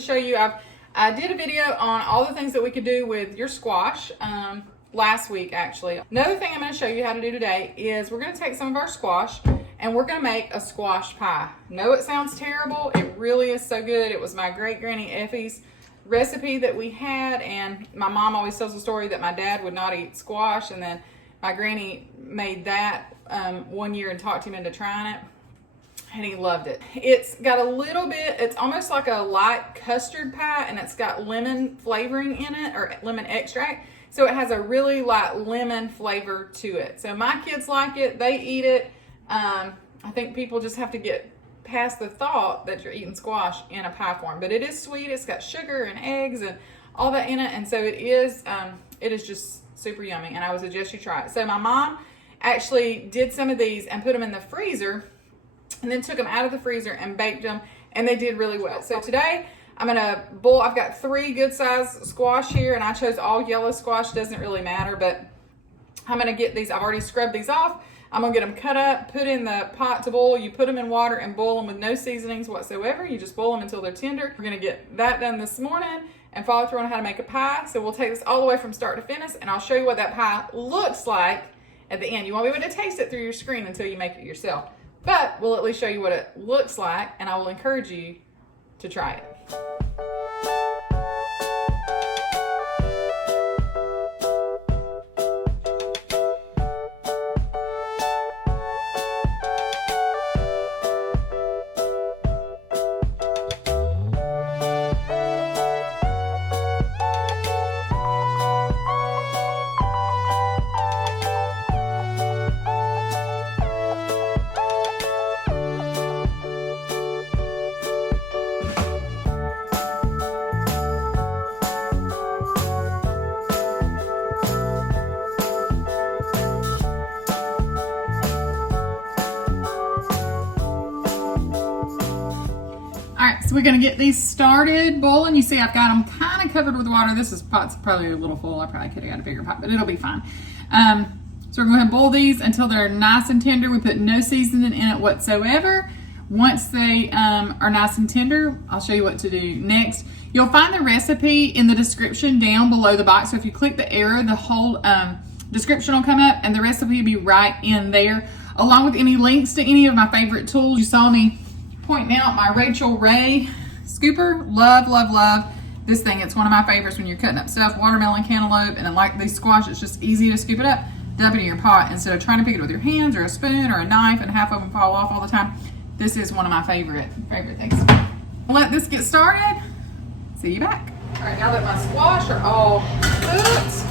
to show you, I did a video on all the things that we could do with your squash last week actually. Another thing I'm going to show you how to do today is we're going to take some of our squash and we're going to make a squash pie. No, it sounds terrible. It really is so good. It was my great granny Effie's recipe that we had, and my mom always tells the story that my dad would not eat squash, and then my granny made that one year and talked him into trying it, and he loved it. It's got a little bit, it's almost like a light custard pie, and it's got lemon flavoring in it, or lemon extract. So it has a really light lemon flavor to it. So my kids like it, they eat it. I think people just have to get past the thought that you're eating squash in a pie form. But it is sweet, it's got sugar and eggs and all that in it, and so it is just super yummy, and I would suggest you try it. So my mom actually did some of these and put them in the freezer, and then took them out of the freezer and baked them, and they did really well. So today I'm gonna boil. I've got 3 good size squash here, and I chose all yellow squash, doesn't really matter, but I'm gonna get these, I've already scrubbed these off. I'm gonna get them cut up, put in the pot to boil. You put them in water and boil them with no seasonings whatsoever. You just boil them until they're tender. We're gonna get that done this morning and follow through on how to make a pie. So we'll take this all the way from start to finish, and I'll show you what that pie looks like at the end. You won't be able to taste it through your screen until you make it yourself, but we'll at least show you what it looks like, and I will encourage you to try it. So we're gonna get these started boiling. You see I've got them kind of covered with water. This pot's probably a little full. I probably could have got a bigger pot, but it'll be fine. So we're going to boil these until they're nice and tender. We put no seasoning in it whatsoever. Once they are nice and tender, I'll show you what to do next. You'll find the recipe in the description down below the box. So if you click the arrow, the whole description will come up, and the recipe will be right in there, along with any links to any of my favorite tools. You saw me pointing out my Rachel Ray scooper. Love, love, love this thing. It's one of my favorites when you're cutting up stuff, watermelon, cantaloupe, and then like these squash, it's just easy to scoop it up, dump it in your pot instead of trying to pick it with your hands or a spoon or a knife and half of them fall off all the time. This is one of my favorite things. Let this get started. See you back. All right, now that my squash are all cooked,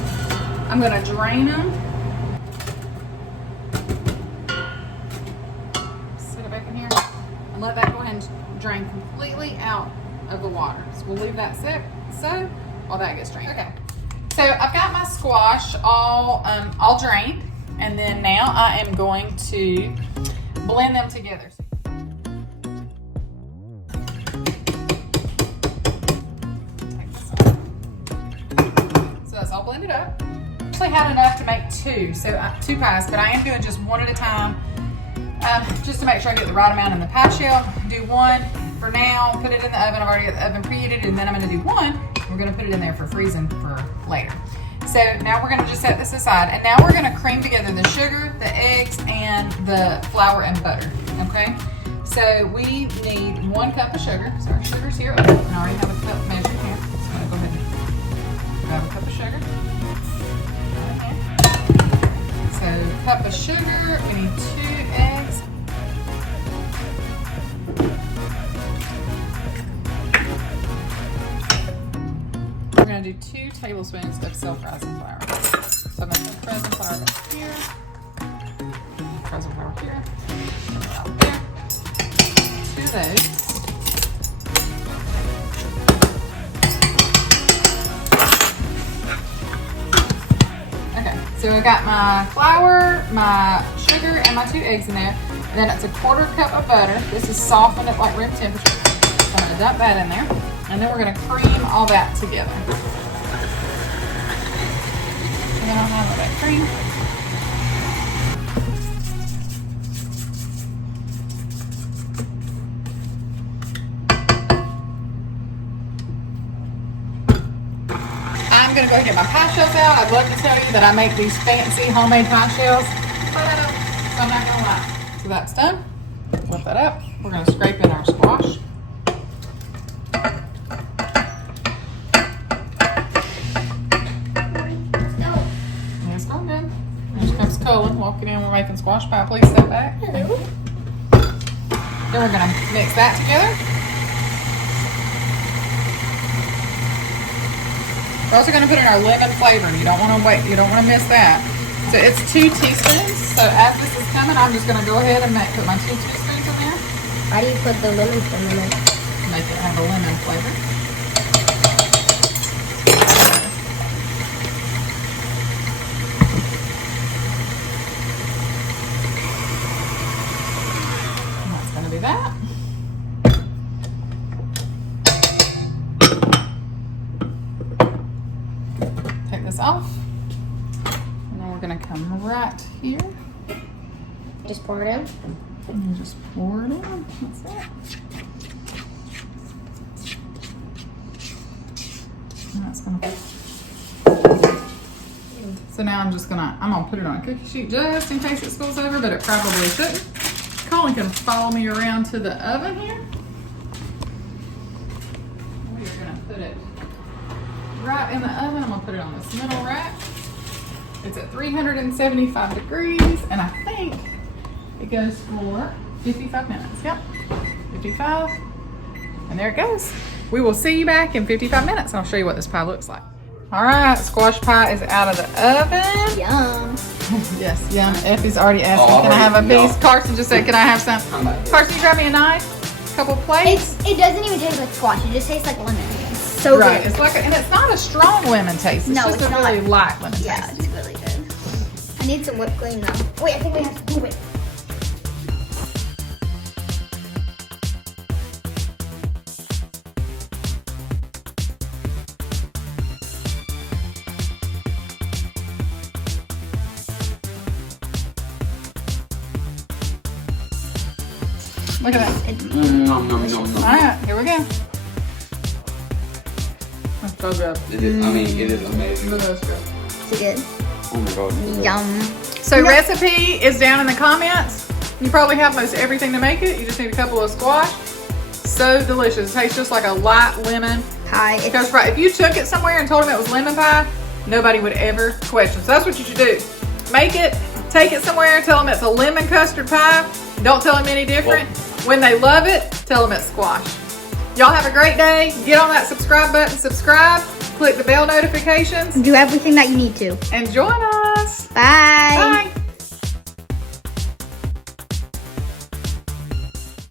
I'm gonna drain them. Sit it back in here. Let that go ahead and drain completely out of the water. So we'll leave that sit so while that gets drained. Okay. So I've got my squash all drained, and then now I am going to blend them together. So that's all blended up. I actually had enough to make 2 pies, but I am doing just one at a time. Just to make sure I get the right amount in the pie shell. Do one for now, put it in the oven. I've already got the oven preheated, and then I'm gonna do one. We're gonna put it in there for freezing for later. So now we're gonna just set this aside, and now we're gonna cream together the sugar, the eggs, and the flour and butter, okay? So we need 1 cup of sugar. So our sugar's here, and I already have a cup measured here. So I'm gonna go ahead and grab a cup of sugar. So cup of sugar, we need 2 eggs. We're gonna do 2 tablespoons of self-rising flour. So I'm gonna put frozen flour back here, frozen flour here, out there. 2 of those. So I got my flour, my sugar, and my 2 eggs in there. And then it's a 1/4 cup of butter. This is softened at like room temperature. So I'm gonna dump that in there. And then we're gonna cream all that together. And then I'll have that cream. I'm gonna go and get my pie shells out. I'd love to tell you that I make these fancy homemade pie shells, but I don't, so I'm not gonna lie. So that's done. Flip that up. We're gonna scrape in our squash. Yes, we're good. Here comes Colin walking in. We're making squash pie. Please step back. Hello. Then we're gonna mix that together. We're also going to put in our lemon flavoring. You don't want to wait. You don't want to miss that. So it's 2 teaspoons. So as this is coming, I'm just going to go ahead and put my 2 teaspoons in there. Why do you put the lemon in it? Make it have a lemon flavor. And that's going to be that. Take this off, and then we're gonna come right here Just pour it in. and just pour it in. That's it. And that's gonna. So now I'm gonna put it on a cookie sheet just in case it spills over, but it probably shouldn't. Colin can follow me around to the oven here. We are gonna put it right in the oven. I'm gonna put it on this middle rack. It's at 375 degrees, and I think it goes for 55 minutes. Yep, 55, and there it goes. We will see you back in 55 minutes, and I'll show you what this pie looks like. All right, squash pie is out of the oven. Yum. Yes, yum. Effie's already asking, Oh, can I have a no. piece? Carson just said, can I have some? Carson, you grab me a knife, a couple plates. It doesn't even taste like squash. It just tastes like lemon. It's so Right, good. it's like, and it's not a strong lemon taste. It's No, just it's a not. really light lemon Yeah, taste. it's really good. I need some whipped cream though. Wait, I think we have to move it. Look at that. Nom, nom, nom, All nom. right, here we go. That's so good. It is, I mean, it is amazing. Look at this good. Is it good? Oh my god. Yum. So recipe is down in the comments. You probably have most everything to make it. You just need a couple of squash. So delicious. It tastes just like a light lemon. Pie. It goes right. If you took it somewhere and told them it was lemon pie, nobody would ever question. So that's what you should do. Make it, take it somewhere, tell them it's a lemon custard pie. Don't tell them any different. When they love it, tell them it's squash. Y'all have a great day. Get on that subscribe button, subscribe, click the bell notifications, Do everything that you need to. and join us. Bye. Bye.